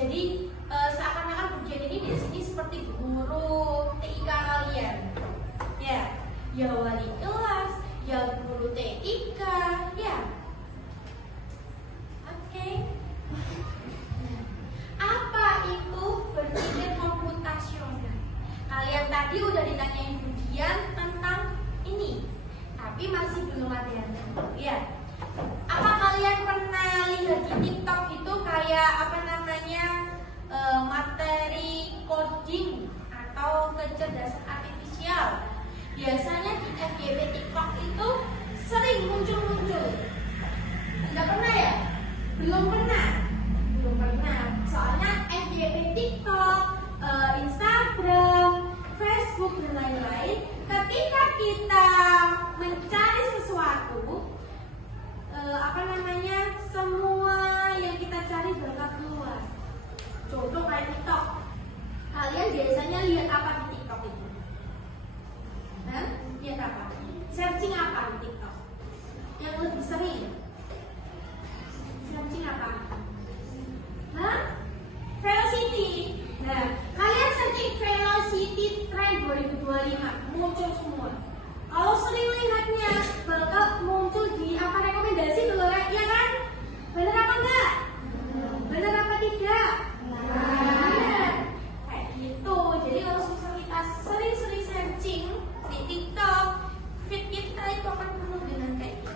Jadi seakan-akan ujian ini di sini seperti guru TIK kalian. Ya wali kelas, ya guru TIK, ya. Oke. Apa itu berpikir komputasional? Kalian tadi udah ditanyain ujian tentang ini, tapi masih belum ada yang tahu, ya. Apa kalian pernah lihat di TikTok itu kayak apa namanya materi coding atau kecerdasan artifisial? Biasanya di FYP TikTok itu sering muncul. Tidak pernah ya? Belum pernah. Soalnya FYP TikTok, Instagram, Facebook dan lain-lain, ketika kita mencari sesuatu, semua yang kita cari bakal keluar. Contoh kayak TikTok. Kalian biasanya lihat apa di TikTok itu? Lihat apa? Searching apa di TikTok? Yang lebih sering? Searching apa? Velocity. Nah, kalian searching velocity trend 2025 muncul semua. Kalau sering lihatnya bakal muncul di apa rekomendasi dulu ya kan? Bener apa enggak? Bener apa tidak? Bener. Kayak gitu. Jadi kalau kita sering-sering searching di TikTok, feed kita itu akan penuh dengan kayak gitu.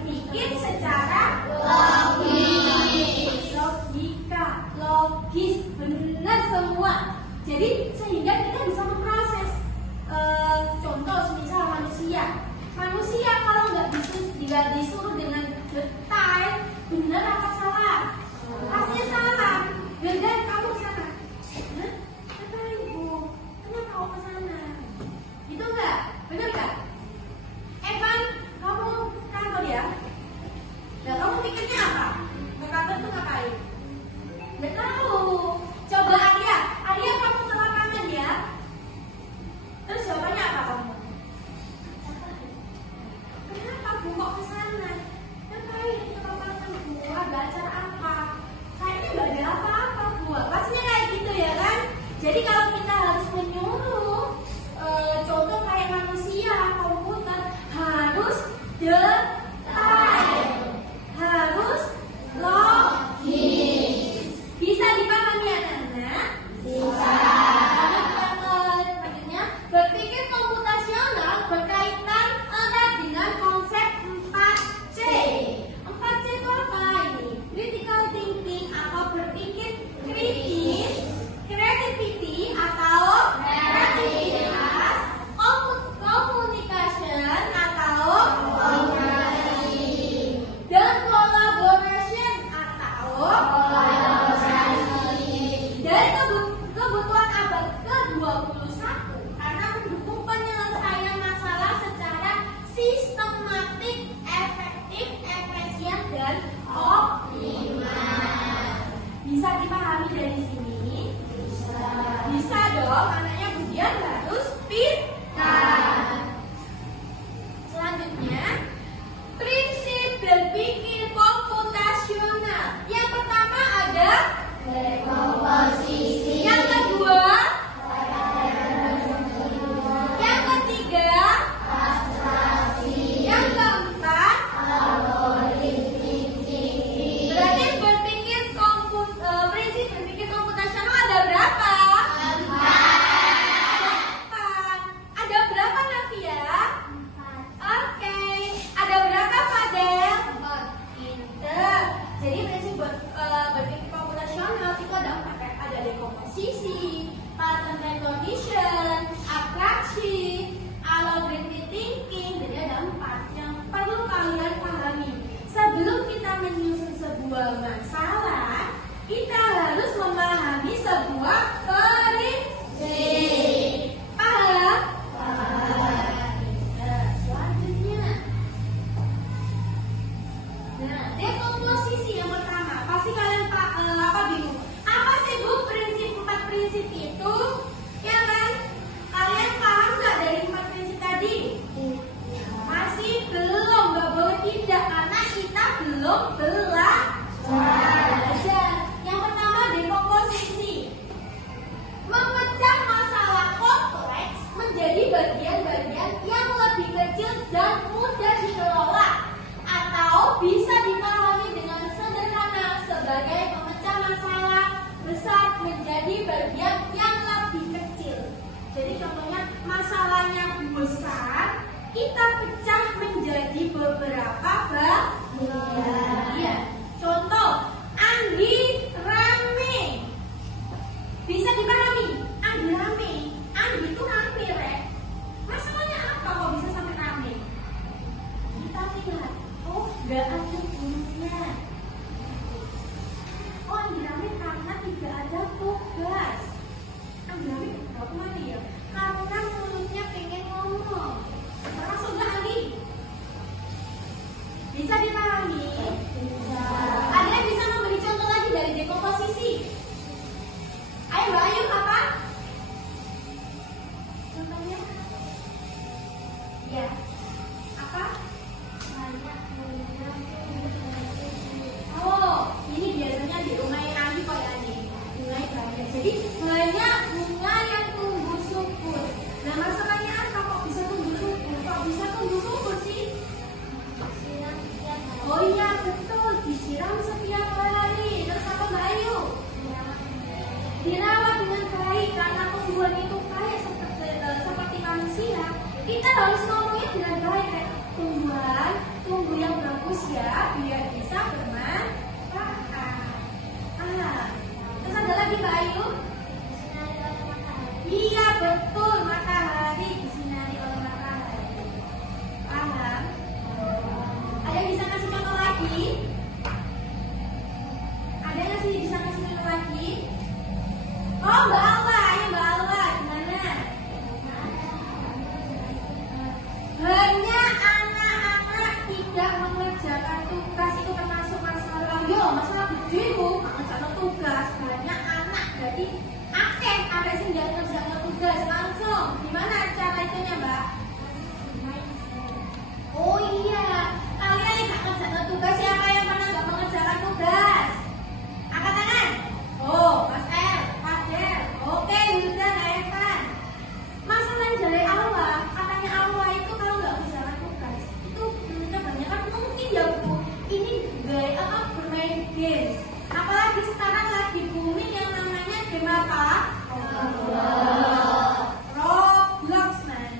berpikir secara logis, logis, benar semua. Jadi sehingga kita bisa memproses. Contoh semisal manusia kalau nggak disuruh dengan detail, benar apa salah? Pastinya salah kan? Dan kamu ke sana, kata ibu, kenapa kamu ke sana? Gitu nggak? Benar nggak? Evan, kamu kantor ya? Nah, kamu pikirnya apa? Ke kantor tuh ngapain? Nggak tahu. Coba Arya kamu ke lapangan ya? Terus jawabannya apa kamu? Kenapa Bu kok ke sana? Ngapain ke lapangan Bu? Ada acara apa? Kayaknya nggak ada apa-apa Bu. Pastinya kayak gitu ya kan? Jadi kalau kita harus menyuruh, contoh kayak manusia, komputer harus detail, harus logis. Bisa dipahami anak-anak? Bisa. Selanjutnya, berpikir komputasional berkaitan erat dengan konsep 4C. 4C itu apa ini? Critical thinking atau berpikir kritis, creativity atau kreativitas, communication atau komunikasi, dan collaboration atau kolaborasi. Dari kebutuhan abad ke-21 karena mendukung penyelesaian masalah secara sistematik, efektif, efisien, dan optimal. Bisa dipahami dari sini? Bisa dong, anaknya Budian harus pintar. Selanjutnya, prinsip berpikir komputasional. Yang pertama ada dekomposisi. Yang kedua, yang ketiga, abstraksi. Yang keempat, algoritmik. Berarti prinsip berpikir komputasional ada berapa? 4. Ada berapa Navia? 4. Oke. Ada berapa Fadel? 4. Pinter. Jadi prinsip berpikir komputasional itu ada 4. Ada dekomposisi, pattern recognition, abstraksi, algorithmic thinking. Jadi ada 4 yang perlu kalian pahami. Sebelum kita menyusun sebuah masalah, kita harus memahami sebuah prinsip. Paham? Selanjutnya. Nah, dekomposisi yang pertama. Pasti kalian bingung. Apa sih Bu prinsip 4 prinsip itu? Ya kan? Kalian paham nggak dari 4 prinsip tadi? Masih belum, nggak boleh tidak karena kita belum belajar. Yang pertama dekomposisi, memecah masalah kompleks menjadi bagian-bagian yang lebih kecil dan mudah dikelola, atau bisa dipahami dengan sederhana sebagai memecah masalah besar menjadi bagian yang lebih kecil. Jadi contohnya masalahnya besar, kita pecah menjadi beberapa bagian. Contoh, Andi rame. Bisa dipahami? Andi rame. Andi itu rame, Rek. Masalahnya apa kok bisa sampai rame? Kita lihat. Oh, gak ada gurunya. Oh, Andi rame karena tidak ada tugas. Andi rame kenapa mati ya? Karena mulutnya pengen ngomong. Masuk gak Andi? Bisa dipahami? Ada yang bisa memberi contoh lagi dari dekomposisi? Ayo Mbak Ayu, apa? Contohnya? Ya. Apa? Oh, ini biasanya di rumah Andi kok ya nih. Bunga banyak. Jadi banyak bunga yang tumbuh subur. Nah, masalahnya apa kok bisa tumbuh subur? Kok bisa tumbuh subur sih? Oh iya betul, disiram setiap hari. Terus apa Mbak Ayu? Dirawat dengan baik karena tumbuhan itu kayak seperti manusia. Kita harus ngomongnya dengan baik kayak tumbuhan tunggu yang bagus ya, biar bisa bermanfaat. Terus ada lagi Mbak Ayu? Iya betul, matahari disinari oleh matahari. Paham? Ada yang bisa kasih contoh lagi? Ada yang bisa kasih contoh lagi? Oh Mbak Alwa, ayo Mbak Alwa, gimana? Banyak anak-anak tidak mengerjakan tugas, itu termasuk masalah. Yo, masalah gede bu, mengerjakan tugas. Banyak anak berarti aksen ada sih nggak mengerjakan tugas langsung. Gimana cara itunya Mbak? Oh iya, kalian yang nggak mengerjakan tugas, siapa yang pernah nggak mengerjakan tugas? Angkat tangan. Oh, Mas El, Fadel. Oke, Hilda, Evan. Masalah dari Alwa, katanya Alwa itu kalau nggak mengerjakan tugas itu kebanyakan mungkin ya bu, ini gaya apa bermain games. Apalagi sekarang lagi booming yang namanya game apa? Roblox. Nah,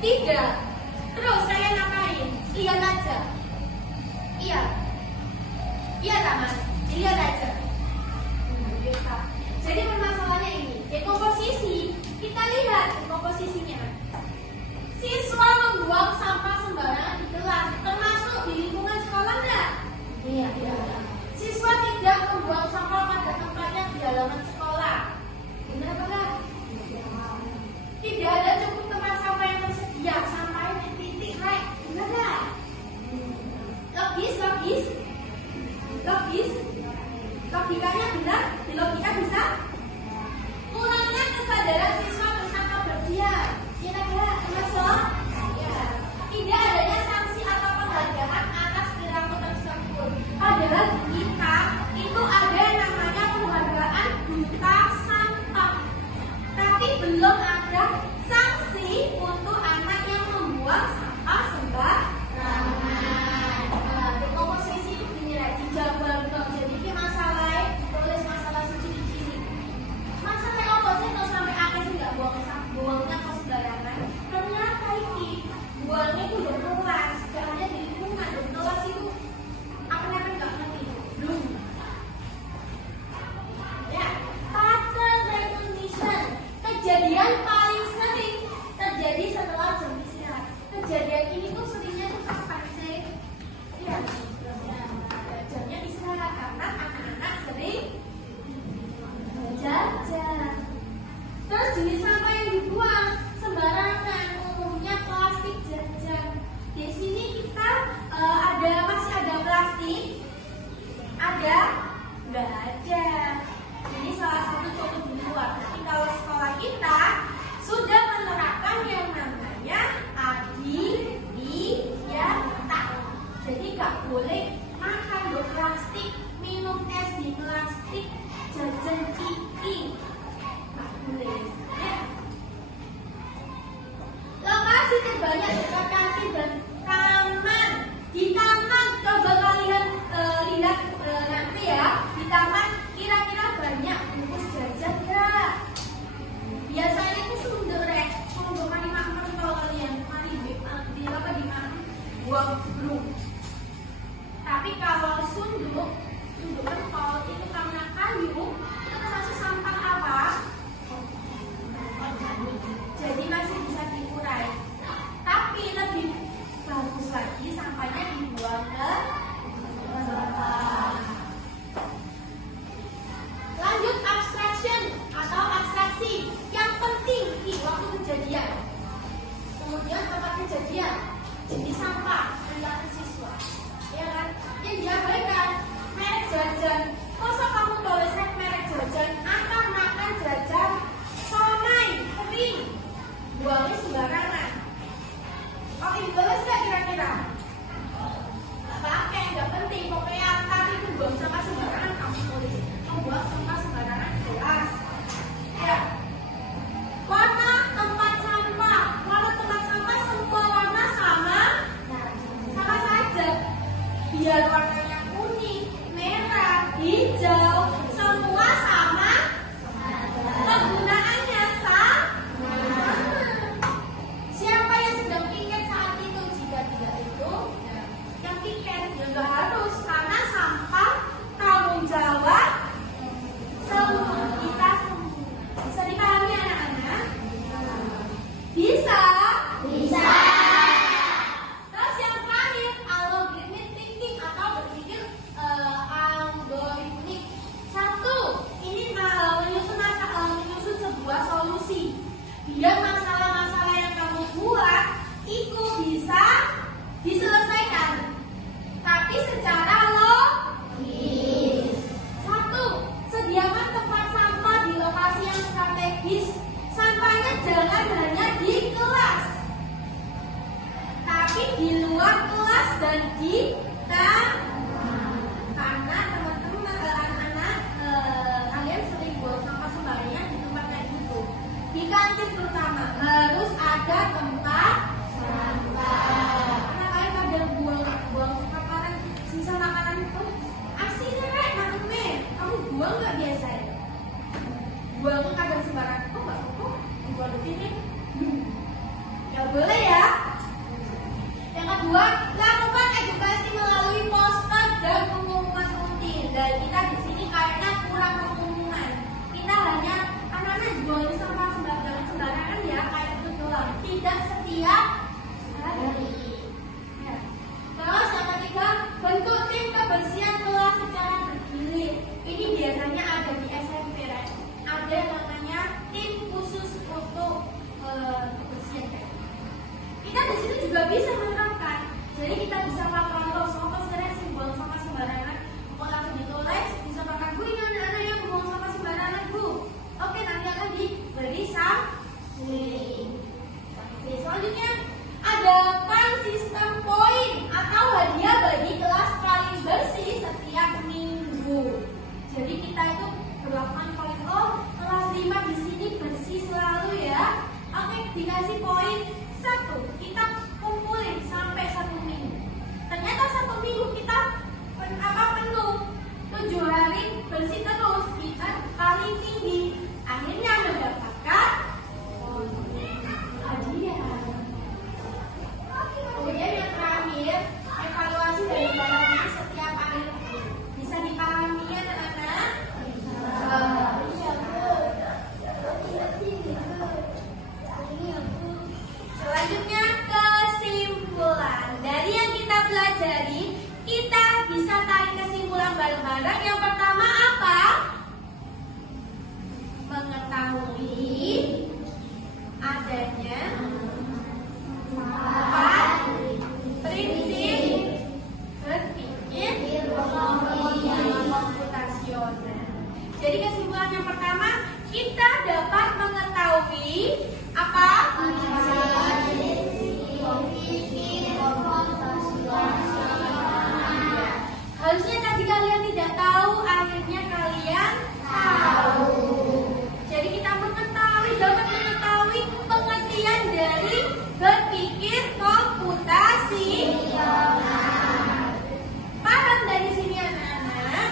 Tidak. Terus kalian ngapain? Lihat aja. Iya. Iya tak Mas? Lihat aja. Jadi permasalahannya ini, dekomposisi. Kita lihat dekomposisinya. Siswa membuang sampah sembarangan di kelas, termasuk di lingkungan sekolah enggak? Iya. Siswa tidak membuang sampah pada tempatnya di halaman sekolah. Benar apa enggak? Tidak ada cukup tempat sampah yang tersedia, sampahnya di titik rek. Benar enggak? Logis. Logikanya benar, di logika bisa. Kurangnya kesadaran siswa tentang kebersihan. Kira-kira termasuk? Ya. Tidak adanya sanksi atau penghargaan atas perilaku tersebut. Padahal di kita itu ada yang namanya penghargaan duta sampah. Tapi belum ada sanksi untuk anak yang membuang sampah sembarangan. Dekomposisi itu gini ya, dijawab dong. Jadi ini masalah, tulis masalah suci di sini. Masalah apa sih kalau sampai akhir sih nggak buangnya ke sembarangan? Ternyata ini buangnya itu udah kelas, gak hanya di lingkungan. Dan kelas itu apa nggak ngerti? Belum. Ya, pattern recognition. Kejadian paling sering terjadi setelah jam istirahat. Kejadian ini tuh seringnya tuh kapan sih? Iya, jamnya istirahat karena anak-anak sering jajan. Terus jenis sampah yang dibuang sembarangan, umumnya plastik jajan. Di sini kita masih ada plastik, ada nggak ada. Ini salah satu contoh di luar. Tapi kalau sekolah kita sudah menerapkan yang namanya adiwiyata. Jadi nggak boleh makan di plastik, minum es di plastik, jajan ciki. Nggak boleh. Ya. Lokasi terbanyak dekat kantin dan taman. Di taman coba kalian lihat nanti ya. Di taman kira-kira banyak bungkus jajan nggak? Biasanya itu sundel rek, sundel mani makan kalau kalian mani di buang belum. Tapi kalau sunduk pentol itu karena kayu, itu termasuk sampah apa? Jadi masih bisa diurai. Tapi lebih bagus lagi sampahnya dibuang ke sampah. Lanjut abstraction atau abstraksi. Yang penting di waktu kejadian. Kemudian tempat kejadian. Jadi sampah perilaku siswa. Ya kan? Yang diabaikan merek jajan. Masa kamu tulis merek jajan akan makan jajan somai kering. Buangnya sembarangan. Oh, ini tulis nggak kira-kira? Nggak pakai, nggak penting. Pokoknya tadi itu buang sampah sembarangan kamu tulis. Membuang sampah sembarangan jelas. Ya. Warna tempat sampah. Warna tempat sampah semua warna sama saja. Biar warnanya kuning, merah, hijau, semua sama. Penggunaannya sama. Siapa yang sedang piket saat itu? Jika tidak itu, yang piket ya nggak harus karena sampah tanggung jawab semua kita semua. Bisa dipahami anak-anak? Bisa. Terus yang terakhir, algorithmic thinking atau berpikir algoritmik. Satu, ini menyusun sebuah solusi. Biar masalah-masalah yang kamu buat itu bisa diselesaikan, tapi secara logis. Satu, sediakan tempat sampah di lokasi yang strategis. Sampahnya jangan hanya di kelas, tapi di luar kelas dan di taman. Karena teman-teman anak-anak kalian sering buang sampah sembarangan di tempat kayak gitu. Di kantin terutama harus ada tempat sampah. Karena kalian pada buang makanan, sisa makanan itu asin rek makannya. Kamu buang nggak biasa ya? Buang kadang sembarangan. Kok nggak cukup? Buang di sini. Nggak boleh ya. juga bisa menerapkan. Jadi kita bisa pakai contoh sampah sering buang sampah sembarangan. Mau langsung ditulis bisa pakai Bu, ini anak-anak yang buang sampah sembarangan Bu. Oke, nanti akan diberi sanksi. Oke, selanjutnya adakan sistem poin atau hadiah bagi kelas paling bersih setiap minggu. Jadi kita itu berlakukan poin. Oh, kelas 5 di sini bersih selalu ya. Oke, dikasih poin 1. Kita kumpulin sampai 1 minggu. Ternyata 1 minggu kita penuh 7 hari bersih terus, kita paling tinggi. Akhirnya mendapatkan hadiah. Kemudian yang terakhir, evaluasi dari barang ini setiap akhir. Bisa dipahami ya anak-anak? Selanjutnya kesimpulan. Dari yang kita pelajari, kita bisa tarik kesimpulan bareng-bareng. Yang pertama apa? Mengetahui adanya prinsip berpikir komputasional. Jadi kesimpulan yang pertama, kita dapat mengetahui apa? Harusnya tadi kalian tidak tahu, akhirnya kalian tahu. Jadi kita dapat mengetahui pengertian dari berpikir komputasi. Paham dari sini anak-anak?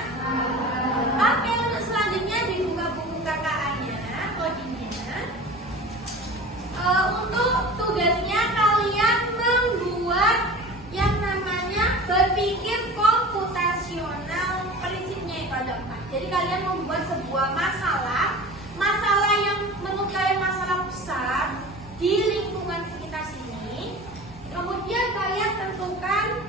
Oke, untuk selanjutnya dibuka buku KKA-nya, kodenya. Untuk tugasnya kalian membuat yang namanya berpikir komputasional. Prinsipnya itu ada 4. Jadi kalian membuat sebuah masalah yang menurut kalian masalah besar di lingkungan sekitar sini. Kemudian kalian tentukan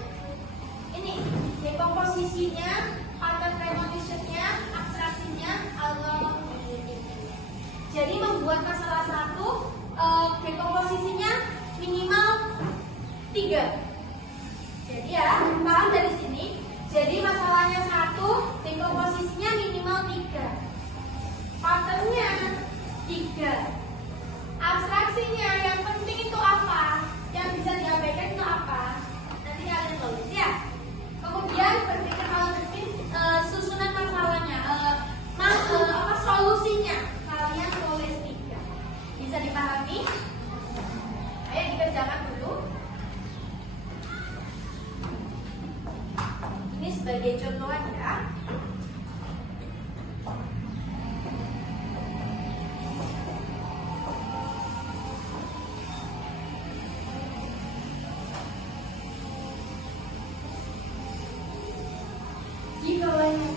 ini dekomposisinya, pattern recognition-nya, abstraksinya, algoritmnya. Jadi membuat masalah 1 dekomposisinya minimal 3. Jadi ya, paham dari sini. Jadi masalahnya 1, dekomposisinya minimal 3. Patternnya 3. Abstraksinya yang penting itu apa? Yang bisa diabaikan itu apa? Nanti kalian tulis ya. Kemudian berpikir susunan masalahnya, solusinya kalian tulis 3. Bisa dipahami? Ayo dikerjakan dulu. Ini sebagai contoh aja. Di bawahnya.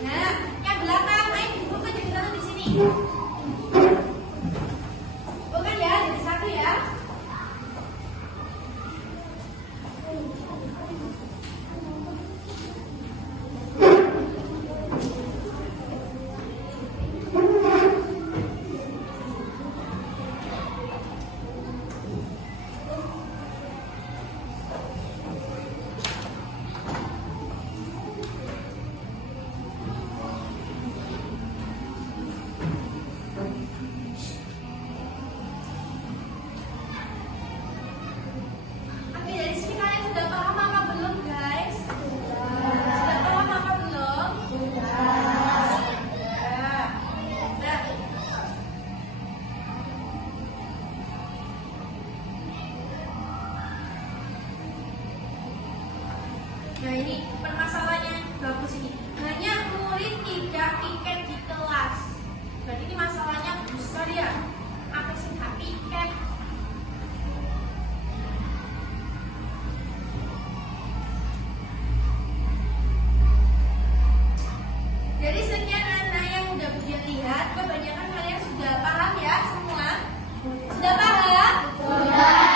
Nah, yang belakang, ayo dikumpulkan jadi satu di sini. Nah ini permasalahannya bagus ini. Banyak murid tidak piket di kelas. Berarti ini masalahnya besar ya. Apa sih nggak piket? Dari sekian anak yang udah Bunda lihat, kebanyakan kalian sudah paham ya semua? Sudah paham? Sudah.